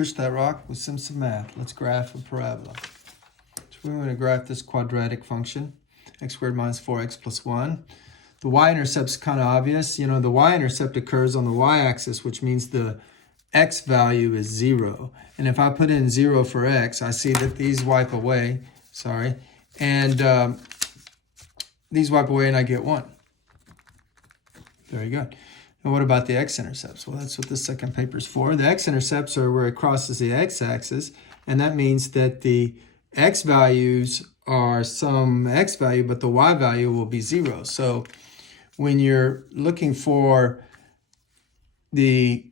push that rock with some math. Let's graph a parabola. So we're going to graph this quadratic function, x squared minus 4x plus 1. The y-intercept's kind of obvious. You know, the y-intercept occurs on the y-axis, which means the x value is 0. And if I put in 0 for x, I see that these wipe away. Sorry. And these wipe away and I get 1. Very good. And what about the x-intercepts? Well, that's what the second paper is for. The x-intercepts are where it crosses the x-axis, and that means that the x values are some x value, but the y value will be 0. So when you're looking for the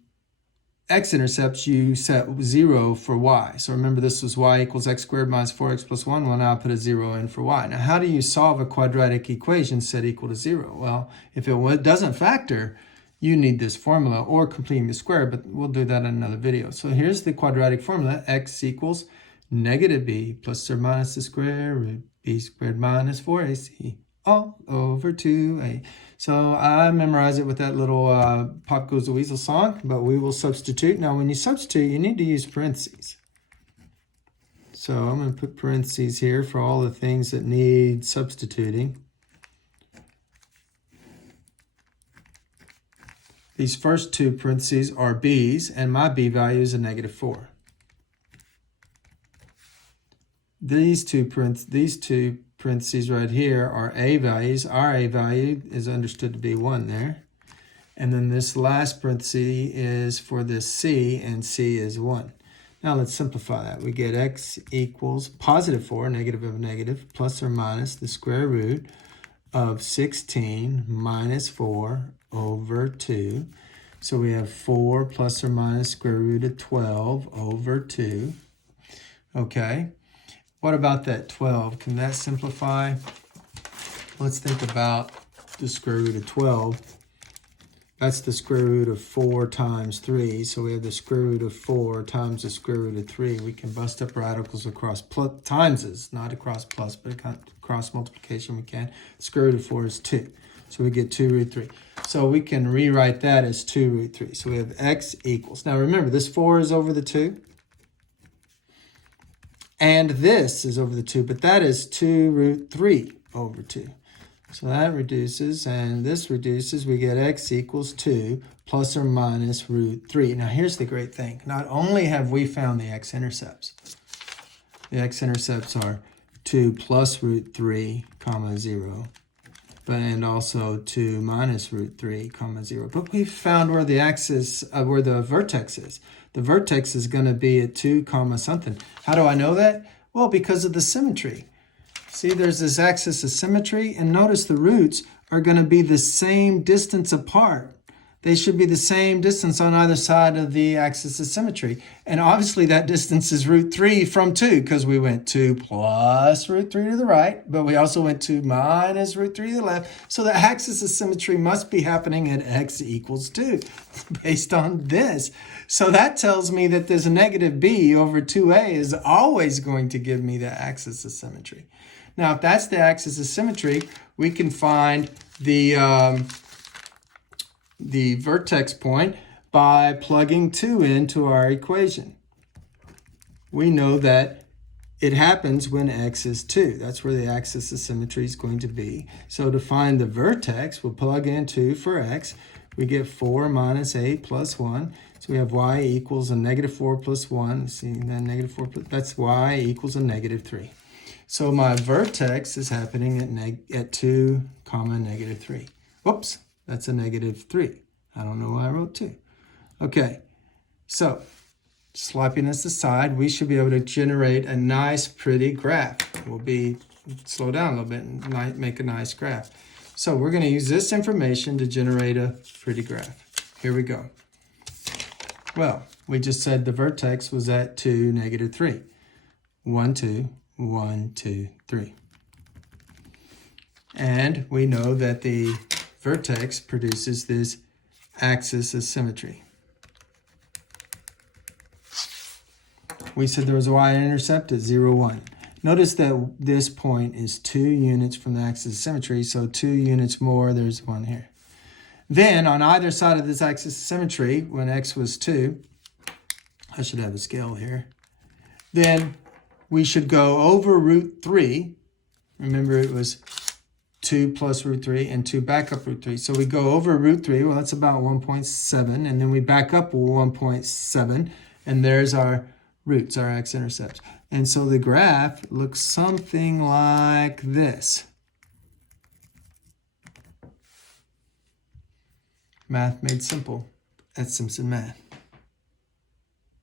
x-intercepts, you set 0 for y. So remember, this was y equals x squared minus 4x plus 1. Well, now I put a 0 in for y. Now, how do you solve a quadratic equation set equal to 0? Well, if it doesn't factor, you need this formula or completing the square, but we'll do that in another video. So here's the quadratic formula. X equals negative b plus or minus the square root b squared minus 4ac all over 2a. So I memorize it with that little Pop Goes the Weasel song, but we will substitute. Now, when you substitute, you need to use parentheses. So I'm going to put parentheses here for all the things that need substituting. These first two parentheses are b's, and my b value is a negative 4. These two parentheses right here are a values. Our a value is understood to be 1 there. And then this last parenthesis is for this c, and c is 1. Now let's simplify that. We get x equals positive 4, negative of negative, plus or minus the square root of 16 minus 4 over 2. So we have 4 plus or minus square root of 12 over 2. Okay. What about that 12? Can that simplify? Let's think about the square root of 12. That's the square root of 4 times 3. So we have the square root of 4 times the square root of 3. We can bust up radicals across timeses, not across plus, but across multiplication we can. The square root of 4 is 2. So we get 2 root 3. So we can rewrite that as 2 root 3. So we have x equals. Now remember, this 4 is over the 2. And this is over the 2, but that is 2 root 3 over 2. So that reduces, and this reduces. We get x equals 2 plus or minus root 3. Now here's the great thing. Not only have we found the x-intercepts. The x-intercepts are 2 plus root 3, comma 0. And also 2 minus root 3, comma 0. But we found where the axis, where the vertex is. The vertex is going to be at 2, comma something. How do I know that? Well, because of the symmetry. See, there's this axis of symmetry, and notice the roots are going to be the same distance apart. They should be the same distance on either side of the axis of symmetry. And obviously that distance is root 3 from 2, because we went 2 plus root 3 to the right, but we also went 2 minus root 3 to the left. So the axis of symmetry must be happening at x equals 2 based on this. So that tells me that this negative b over 2a is always going to give me the axis of symmetry. Now, if that's the axis of symmetry, we can find the vertex point by plugging 2 into our equation. We know that it happens when x is 2. That's where the axis of symmetry is going to be. So to find the vertex, we'll plug in 2 for x. We get 4 minus 8 plus 1. So we have y equals a negative 4 plus 1. See that negative 4 plus, that's y equals a negative 3. So my vertex is happening at 2, comma negative 3. Whoops. That's a negative 3. I don't know why I wrote 2. Okay, so sloppiness aside, we should be able to generate a nice, pretty graph. We'll slow down a little bit and make a nice graph. So we're going to use this information to generate a pretty graph. Here we go. Well, we just said the vertex was at 2, negative 3. 1, 2, 1, 2, 3. And we know that the vertex produces this axis of symmetry. We said there was a y-intercept at 0, 1. Notice that this point is 2 units from the axis of symmetry, so 2 units more, there's 1 here. Then on either side of this axis of symmetry, when x was 2, I should have a scale here. Then we should go over root 3. Remember, it was 2 plus root 3 and 2 back up root 3. So we go over root 3. Well, that's about 1.7. And then we back up 1.7. And there's our roots, our x-intercepts. And so the graph looks something like this. Math made simple at Simpson Math.